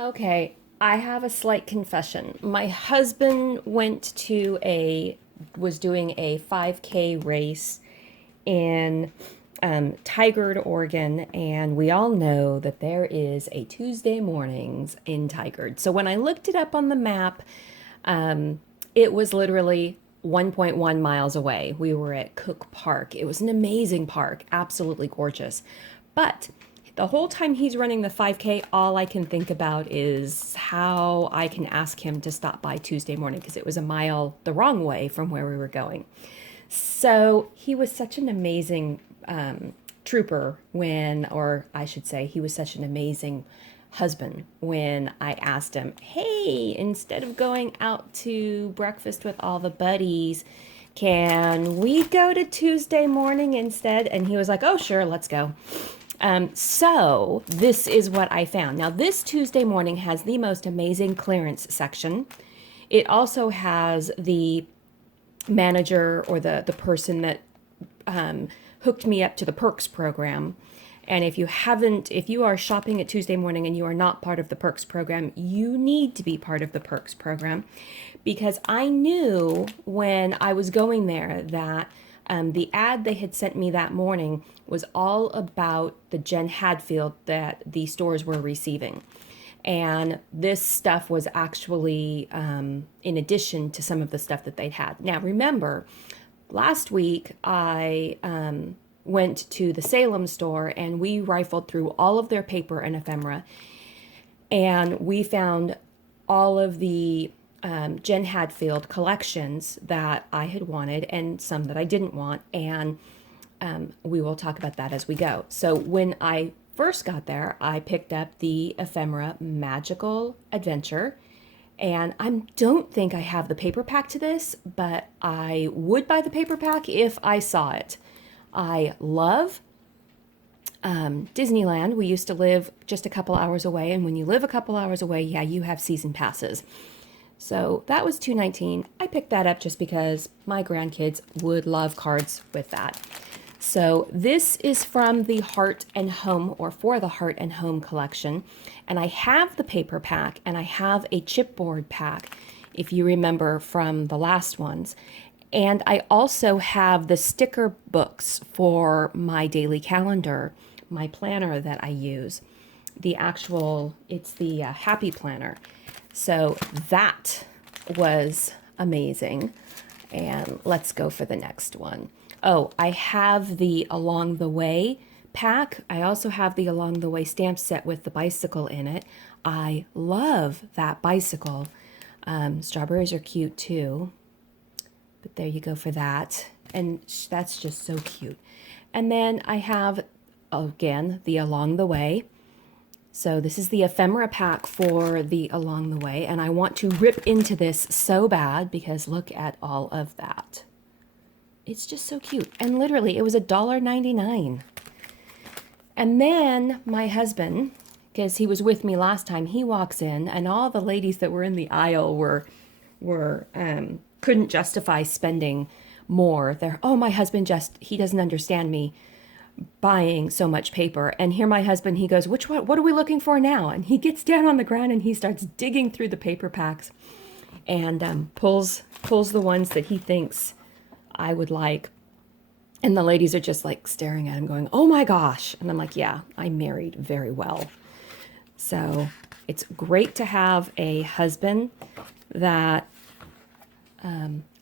Okay, I have a slight confession. My husband was doing a 5K race in Tigard, Oregon, and we all know that there is a Tuesday mornings in Tigard. So when I looked it up on the map, it was literally 1.1 miles away. We were at Cook Park. It was an amazing park, absolutely gorgeous. But the whole time he's running the 5K, all I can think about is how I can ask him to stop by Tuesday morning because it was a mile the wrong way from where we were going. So he was such an amazing trooper or I should say, he was such an amazing husband when I asked him, hey, instead of going out to breakfast with all the buddies, can we go to Tuesday morning instead? And he was like, oh, sure, let's go. So this is what I found. Now, this Tuesday morning has the most amazing clearance section. It also has the manager or the person that hooked me up to the perks program. And if you are shopping at Tuesday morning and you are not part of the perks program, you need to be part of the perks program because I knew when I was going there that the ad they had sent me that morning was all about the Jen Hadfield that the stores were receiving. And this stuff was actually in addition to some of the stuff that they'd had. Now, remember, last week I went to the Salem store and we rifled through all of their paper and ephemera. And we found all of the Jen Hadfield collections that I had wanted and some that I didn't want. And we will talk about that as we go. So when I first got there, I picked up the ephemera Magical Adventure. And I don't think I have the paper pack to this, but I would buy the paper pack if I saw it. I love Disneyland. We used to live just a couple hours away, and when you live a couple hours away, yeah, you have season passes. So that was $2.19. I picked that up just because my grandkids would love cards with that. So this is from the Heart and Home, or for the Heart and Home collection. And I have the paper pack and I have a chipboard pack, if you remember from the last ones. And I also have the sticker books for my daily calendar, my planner that I use. It's the Happy Planner. So that was amazing. And let's go for the next one. Oh, I have the Along the Way pack. I also have the Along the Way stamp set with the bicycle in it. I love that bicycle. Strawberries are cute too. But there you go for that. And that's just so cute. And then I have, again, the Along the Way. So this is the ephemera pack for the Along the Way. And I want to rip into this so bad because look at all of that. It's just so cute. And literally, it was $1.99. And then my husband, because he was with me last time, he walks in, and all the ladies that were in the aisle were couldn't justify spending more. My husband he doesn't understand me buying so much paper. And here my husband, he goes, what are we looking for now? And he gets down on the ground and he starts digging through the paper packs and pulls the ones that he thinks I would like. And the ladies are just like staring at him going, oh my gosh. And I'm like, yeah, I married very well. So it's great to have a husband that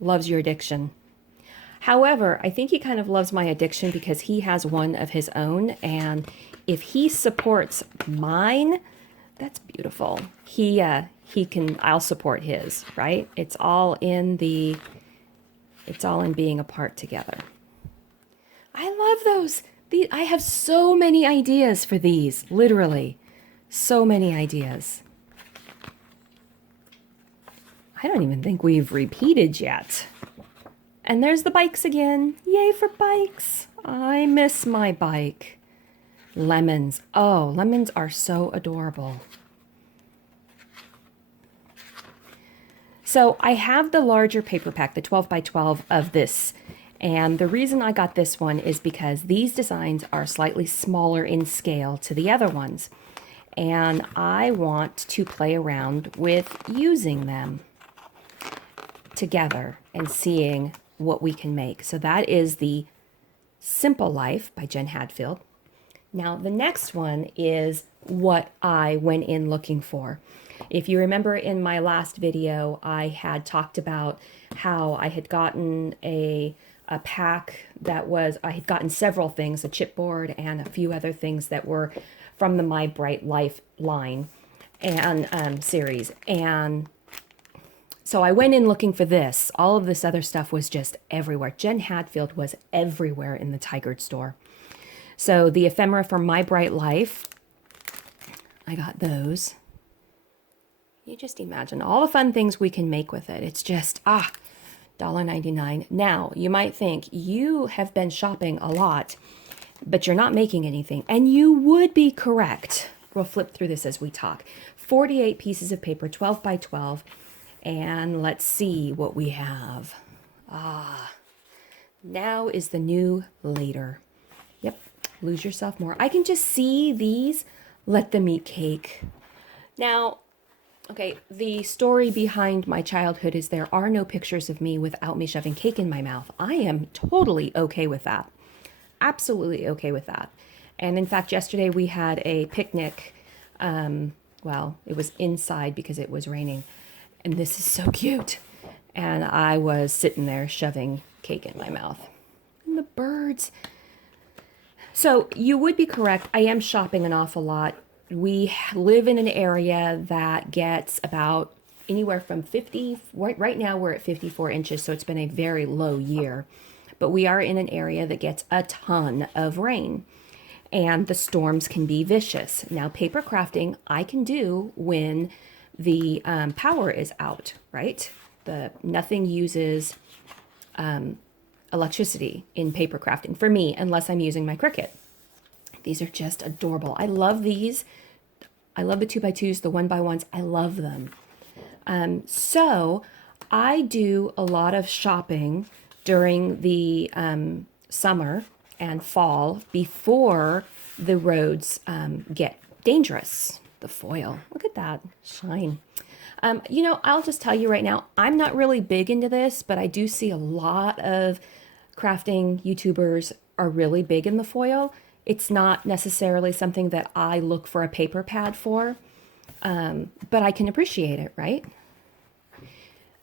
loves your addiction. However, I think he kind of loves my addiction because he has one of his own. And if he supports mine, that's beautiful. I'll support his, right? It's all in being apart together. I love those. I have so many ideas for these, literally. So many ideas. I don't even think we've repeated yet. And there's the bikes again. Yay for bikes. I miss my bike. Lemons. Oh, lemons are so adorable. So I have the larger paper pack, the 12 by 12 of this. And the reason I got this one is because these designs are slightly smaller in scale to the other ones. and I want to play around with using them together and seeing what we can make. So that is the Simple Life by Jen Hadfield. Now, the next one is what I went in looking for. If you remember in my last video, I had talked about how I had gotten a pack that was, I had gotten several things, a chipboard and a few other things that were from the My Bright Life line and series. And so I went in looking for this. All of this other stuff was just everywhere. Jen Hadfield was everywhere in the Tigard store. So the ephemera from My Bright Life, I got those. You just imagine all the fun things we can make with it. It's just, $1.99. Now, you might think you have been shopping a lot, but you're not making anything. And you would be correct. We'll flip through this as we talk. 48 pieces of paper, 12 by 12. And let's see what we have. Now is the new later. Yep, lose yourself more. I can just see these. Let them eat cake. Now, okay, the story behind my childhood is there are no pictures of me without me shoving cake in my mouth. I am totally okay with that. Absolutely okay with that. And in fact, yesterday we had a picnic. Well, it was inside because it was raining. And this is so cute. And I was sitting there shoving cake in my mouth. And the birds. So you would be correct. I am shopping an awful lot. We live in an area that gets about anywhere from 50, right now we're at 54 inches, so it's been a very low year. But we are in an area that gets a ton of rain. And the storms can be vicious. Now, paper crafting I can do when the power is out, right? Nothing uses electricity in paper crafting for me, unless I'm using my Cricut. These are just adorable. I love these. I love the 2x2s, the 1x1s. I love them. So I do a lot of shopping during the summer and fall before the roads get dangerous. The foil, look at that shine. I'll just tell you right now, I'm not really big into this, but I do see a lot of crafting YouTubers are really big in the foil. It's not necessarily something that I look for a paper pad for, but I can appreciate it, right?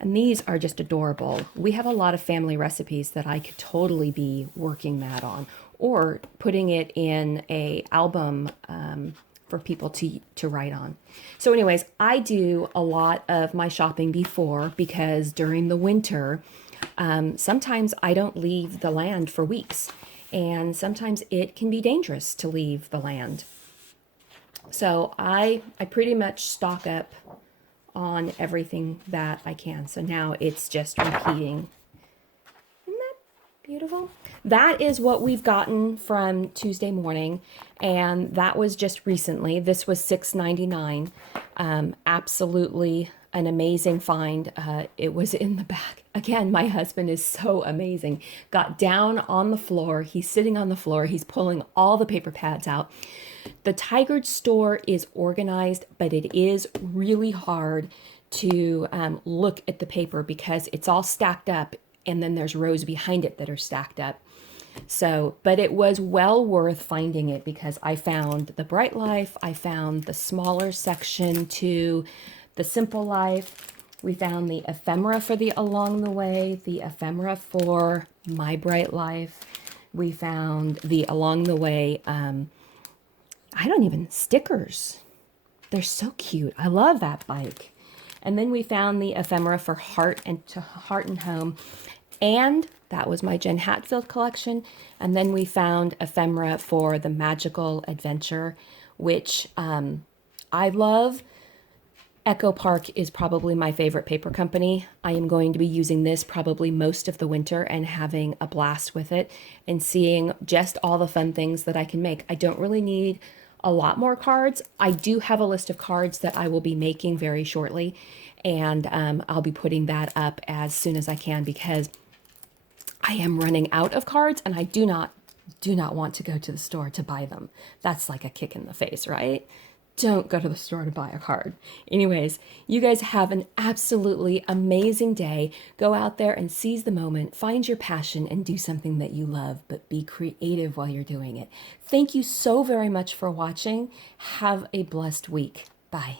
And these are just adorable. We have a lot of family recipes that I could totally be working that on, or putting it in a album for people to write on. So anyways, I do a lot of my shopping before, because during the winter, sometimes I don't leave the land for weeks. And sometimes it can be dangerous to leave the land. So I pretty much stock up on everything that I can. So now it's just repeating. Isn't that beautiful? That is what we've gotten from Tuesday morning. And that was just recently. This was $6.99. Absolutely an amazing find. It was in the back. Again, my husband is so amazing. Got down on the floor. He's sitting on the floor. He's pulling all the paper pads out. The Tigard store is organized, but it is really hard to look at the paper because it's all stacked up, and then there's rows behind it that are stacked up. So, but it was well worth finding it, because I found the Bright Life. I found the smaller section to the Simple Life. We found the ephemera for the Along the Way, the ephemera for My Bright Life. We found the Along the Way, stickers. They're so cute. I love that bike. And then we found the ephemera for Heart and Home. And that was my Jen Hadfield collection. And then we found ephemera for the Magical Adventure, which I love. Echo Park is probably my favorite paper company. I am going to be using this probably most of the winter and having a blast with it and seeing just all the fun things that I can make. I don't really need a lot more cards. I do have a list of cards that I will be making very shortly, and I'll be putting that up as soon as I can, because I am running out of cards and I do not want to go to the store to buy them. That's like a kick in the face, right? don't go to the store to buy a card. Anyways, you guys have an absolutely amazing day. Go out there and seize the moment, find your passion, and do something that you love, but be creative while you're doing it. Thank you so very much for watching. Have a blessed week. Bye.